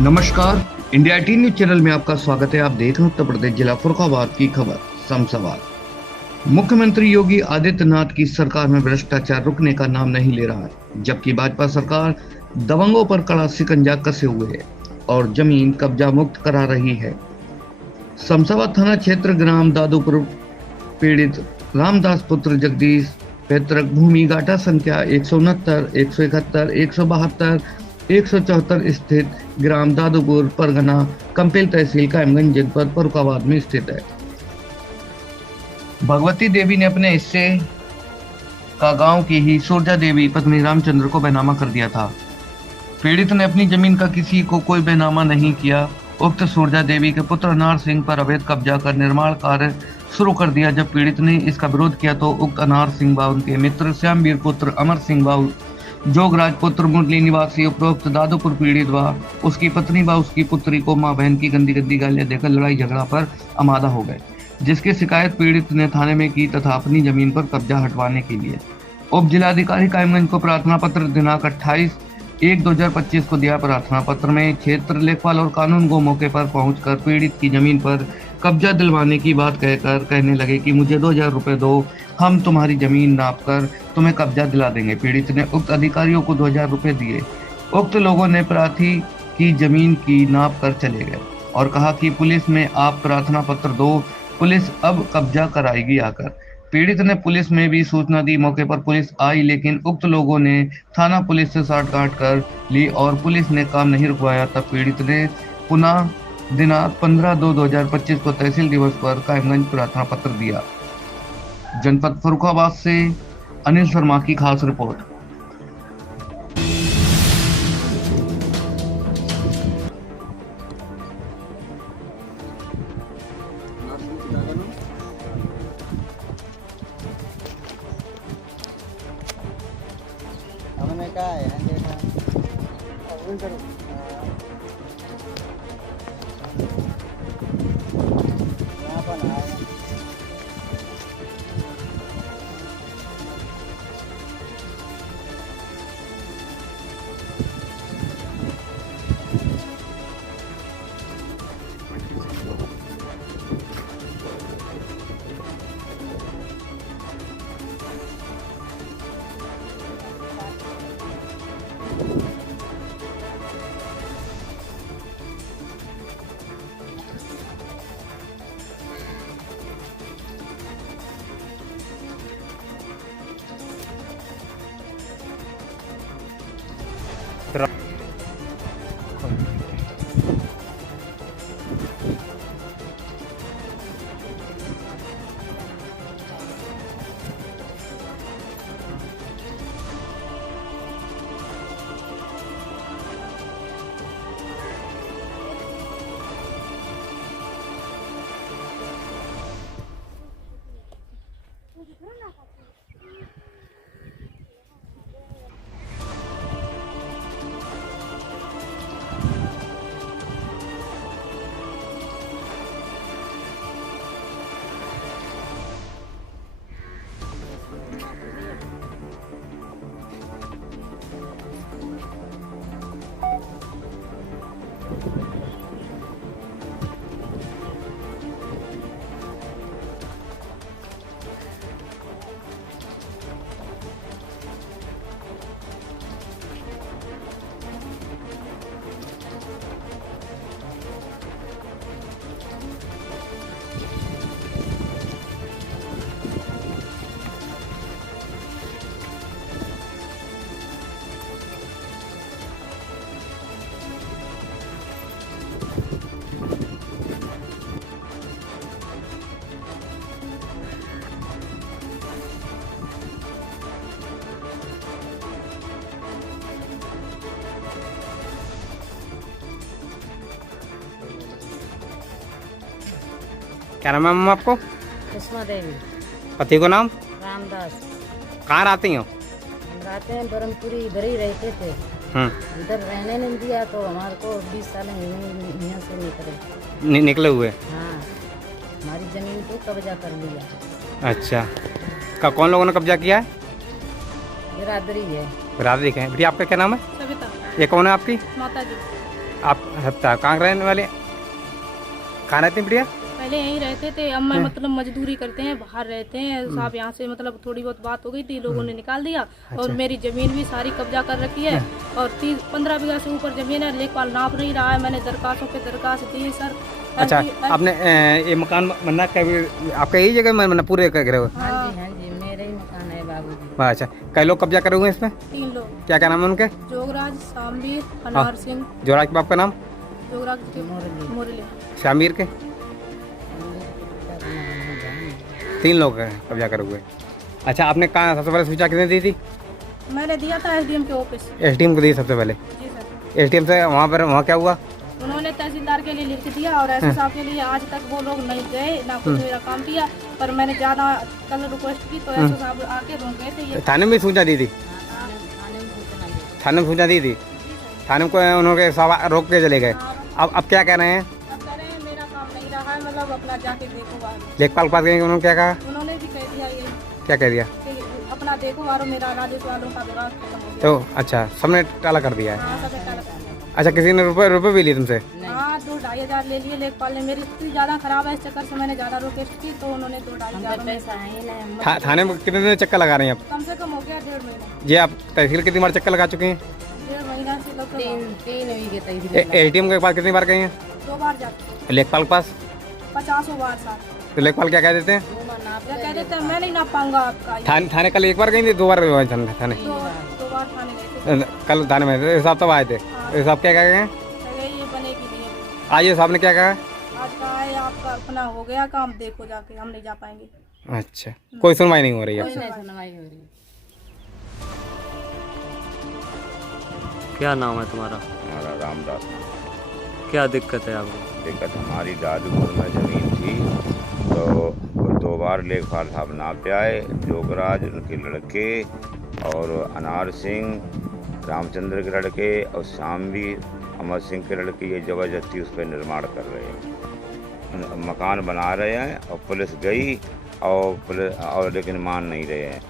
नमस्कार। India 18 news channel में आपका स्वागत है। आप देख रहे हैं उत्तर प्रदेश जिला फर्रुखाबाद की खबर। सवाल। मुख्यमंत्री योगी आदित्यनाथ की सरकार में भ्रष्टाचार रुकने का नाम नहीं ले रहा है, जबकि भाजपा सरकार दबंगों पर कड़ा शिकंजा कसे हुए है और जमीन कब्जा मुक्त करा रही है। समसाबाद थाना क्षेत्र ग्राम दादूपुर पीड़ित रामदास पुत्र जगदीश पैतृक भूमि गाटा संख्या 169, 171, 172, 174 स्थित ग्राम दादूपुर परगना कंपेल तहसील कायमगंज जनपद फर्रुखाबाद में स्थित है। भगवती देवी ने अपने हिस्से का गांव की ही सूरजा देवी पत्नी रामचंद्र को बेनामा कर दिया था। पीड़ित ने अपनी जमीन का किसी को कोई बेनामा नहीं किया। उक्त सूरजा देवी के पुत्र अनार सिंह पर अवैध कब्जा कर निर्माण कार्य शुरू कर दिया। जब पीड़ित ने इसका विरोध किया तो उक्त अनार सिंह व उनके मित्र श्यामवीर पुत्र अमर सिंह व जोगराज पुत्र मुरली निवासी उपरोक्त दादूपुर पीड़ित व उसकी पत्नी व उसकी पुत्री को मां बहन की गंदी गंदी गालियां देकर लड़ाई झगड़ा पर आमादा हो गए, जिसकी शिकायत पीड़ित ने थाने में की तथा अपनी जमीन पर कब्जा हटवाने के लिए उप जिलाधिकारी कायमगंज को प्रार्थना पत्र दिनांक 28/1/2025 को दिया। प्रार्थना पत्र में क्षेत्र लेखपाल और कानून गो मौके पर पहुंचकर पीड़ित की जमीन पर कब्जा दिलवाने की बात कहकर कहने लगे कि मुझे 2000 रुपए दो, हम तुम्हारी जमीन नाप कर तुम्हें कब्जा दिला देंगे। पीड़ित ने उक्त अधिकारियों को 2000 रुपए दिए। उक्त लोगों ने प्रार्थी की जमीन की नाप कर चले गए और कहा कि पुलिस में आप प्रार्थना पत्र दो, पुलिस अब कब्जा कराएगी आकर। पीड़ित ने पुलिस में भी सूचना दी। मौके पर पुलिस आई, लेकिन उक्त लोगों ने थाना पुलिस से साठगांठ कर ली और पुलिस ने काम नहीं रुकवाया। तब पीड़ित ने पुनः दिनांक 15/2/2025 को तहसील दिवस पर कायमगंज प्रार्थना पत्र दिया। जनपद फर्रुखाबाद से अनिल शर्मा की खास रिपोर्ट। हमने कहा है देखा यहाँ पर आया क्या नाम है मम्मा आपको? सुषमा देवी। पति को नाम? रामदास। कहाँ रहती हो? हम रहते हैं ब्रह्मपुरी, इधर ही रहते थे। इधर रहने नहीं दिया तो हमारे को 20 साल यहाँ से निकले हुए। हाँ, हमारी जमीन को कब्जा कर लिया। अच्छा, कौन लोगों ने कब्जा किया है? बिरादरी है। बिरादरी के हैं। भैया आपका क्या नाम है? सविता। ये कौन है आपकी? माता जी। आप सत्ता कहाँ रहने वाले, कहाँ रहते हैं बढ़िया? पहले यहीं रहते थे, अब मैं मतलब मजदूरी करते हैं, बाहर रहते हैं साहब। यहाँ से मतलब थोड़ी बहुत बात हो गई थी, लोगों ने निकाल दिया। और मेरी जमीन भी सारी कब्जा कर रखी है और 15 बीघा से ऊपर जमीन है, लेखपाल नाप नहीं रहा है। मैंने दरखास्तों पे दरखास्त दी सर। अच्छा, आपने ये मकान बनना आपका यही जगह में पूरे का गिरा हुआ? हाँ जी मेरा ही मकान है बाबूजी। अच्छा, कई लोग कब्जा करे हुए हैं इसमें? 3 लोग, क्या क्या नाम है उनके? जोगराज, शामवीर, अनार सिंह। जोराज के बाप का नाम? जोगराज के मुरली। शामीर के? 3 लोग हैं कब्जा करे हुए। अच्छा, आपने कहाँ सबसे पहले सूचना किसने दी थी? मैंने दिया था एसडीएम के ऑफिस। एसडीएम को दी सबसे पहले? जी सर। एसडीएम से वहाँ क्या हुआ? उन्होंने तहसीलदार के लिए लिख दिया और एसओ साहब के लिए आज तक वो लोग नहीं गए, ना कुछ मेरा काम किया। पर मैंने ज़्यादा कल रिक्वेस्ट की तो एसओ साहब आके रोक गए थे। ये थाने में सूचना दी थी? थाने में सूचना दी थी? थाने को उन्होंने रोक के चले गए। अब क्या कह रहे हैं? अब कह रहे हैं मेरा काम नहीं रहा है, मतलब अपना जाके देखो बाहर। लेखपाल के पास गए, उन्होंने क्या कहा? उन्होंने भी कह दिया ये क्या कह दिया? कि अपना देखो और मेरा राजस्व वालों का विवाद खत्म हो गया। तो अच्छा, सबने टाला कर दिया है? हाँ सब टाला कर दिया। अच्छा, किसी ने रुपए भी लिए तुमसे? हाँ 2-2.5 हज़ार ले लिए लेखपाल ने। मेरी स्थिति ज़्यादा खराब है, इस चक्कर से मैंने ज़्यादा रिक्वेस्ट की तो उन्होंने 2-2.5 हज़ार पैसा है ना थाने में कितने दिन चक्कर लगा रहे हैं आप? कम से कम हो गया 1.5 महीना। ये आप तहसील कितनी बार चक्कर लगा चुके हैं? 1.5 महीना से लोग 3 वीघे तक एटीएम के पास कितनी बार गए हैं? 2 बार जाते, लेखपाल के पास? 50 बार साल। तो लेखपाल क्या कह देते हैं? क्या कह देते हैं, मैं नहीं नाप पाऊंगा आपका ये। थाने कल एक बार गई थी, 2 बार गए थाने? 2 बार थाने गए थे। कल थाने में साहब तब आए थे? साहब क्या कह गए? तो ये बनेगी नहीं। आज ये साहब ने क्या कहा? आज कहा है आपका अपना हो गया काम, देखो जाके, हम नहीं जा पाएंगे। अच्छा, कोई सुनवाई नहीं हो रही है? कोई नहीं सुनवाई हो रही। क्या नाम है तुम्हारा? हमारा रामदास। क्या दिक्कत है आपको? दिक्कत हमारी दादूपुर में ज़मीन थी तो वो 2 बार लेखपाल साहब नापे आए। जोगराज उनके लड़के और अनार सिंह रामचंद्र के लड़के और शामवीर अमर सिंह के लड़के ये ज़बरदस्ती उस पर निर्माण कर रहे हैं, मकान बना रहे हैं। और पुलिस गई और लेकिन मान नहीं रहे हैं।